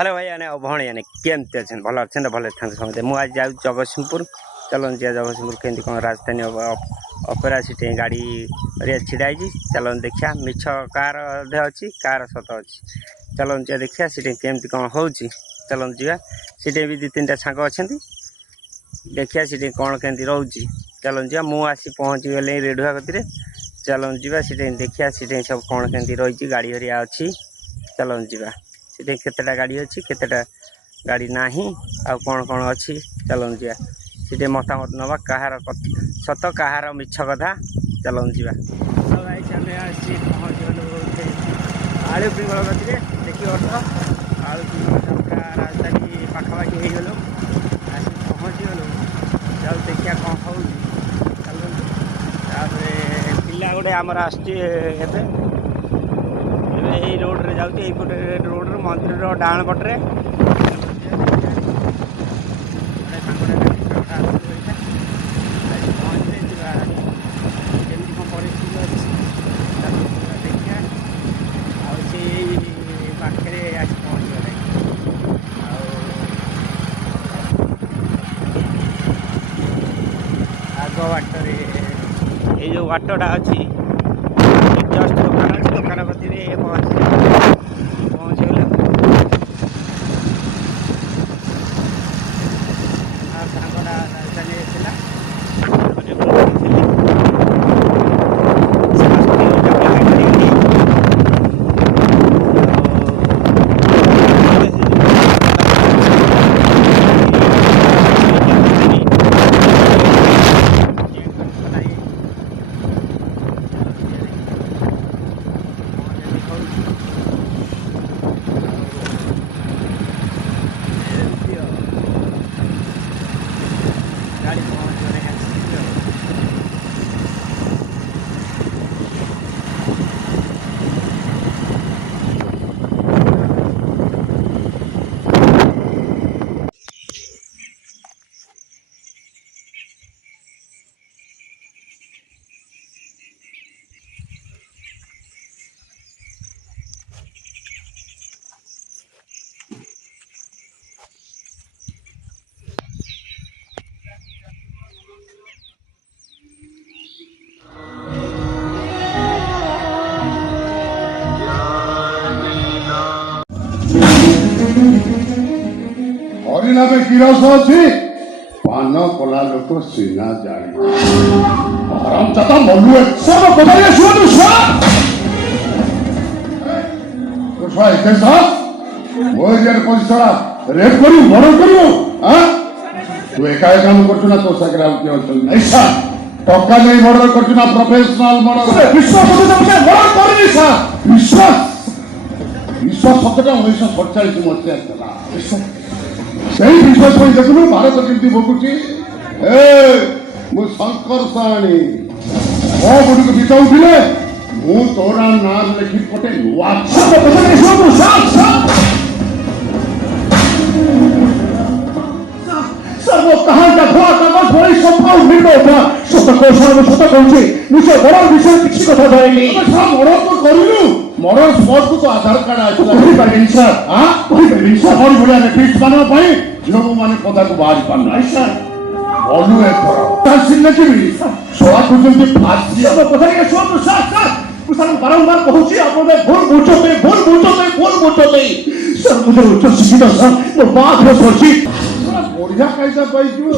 hello भाई आने भौणी आने केमती अच्छे भल अच्छे भल समझते मुझे आज जाऊँ जगतसिंहपुर चलन जी जगतसिंहपुर केमती कौन राजधानी अपेरा सीटे गाड़ी छिड़ाई चलन देखिया मिछ कार अधे अच्छी कार सत अच्छी चलन जी देखिया सीटे केमती कौन हो चलन जी सीटे भी 2-3टा सांग अच्छा देखिया सीटे कौन केमती रोचे चलन जी मुझे पहुँची गले रेढ़ुआ गति चलन जी सीटे देखिया सीटे सब कौन केमती रही गाड़ी हरिया अच्छी चलन जी सीटे केतेटा गाड़ी अच्छी केतेटा गाड़ी नाही आ कौन कौन अच्छी चलन जी सीटे मतामत नवा कहार सत कहार मिछ कथा चलन जी पहुँच गलु आलु पिंगल गति देखिए आलु पिंगल पूरा राजधानी पाखापाखि हो गलु आस पहुँची गलु जाऊ देखिया कौन हो पिला गोटे आमर आसवे रोड रे जाऊँ यपटे रोड मंदिर डाण पटे आग बाटर ये जो बाटटा अच्छी जस्ट दुकान अच्छी दुकान गति पहुँच गले सांगटा गाड़ी पहुँच गए हरिना में किरस अच्छी पान कला लोक सीना जानी आराम चाता मल्लु सब बताइए सुन तू सुन इतने साथ मोजे पछड़ा रेप करू मर्डर करू हां तू एका काम करछु ना तो साकरा के अचल नहीं सा टक्का नहीं मर्डर करछु ना प्रोफेशनल मर्डर विश्वास होते मुझे मर्डर करनी सा विश्वास विश्वास शब्दटा 1947 मध्य आसला विश्वास सही विश्वास पर देखु भारत केमती भोगुची मु शंकर साणी मो गुडी को बिताउ दिले मु तोरा नाम लिखि पटे व्हाट्सएप पे पता नहीं सब साफ सब वो कहां का हुआ था बस बड़ी संभव निर्णय था सत कौशल में सत कहूची मुझे बड़ा विषय किसी कथा जाएगी सब बड़ा तो करिलु मर्डर स्पॉट को तो आधार कार्ड आछला कोई पाइलिन सर हां कोई पाइलिन सर और बढ़िया ने फिक्स बना पाई जो माने पता को बाहर पान नहीं सर बोलू है पर तहसील ने की सोआ कुछ के फांसी अब पता नहीं सब सर कुछ बारंबार कहूची आपने भूल पूछोते सर मुझे उच्च शिक्षित सर वो बात हो सोची बढ़िया कैसा पाई क्यों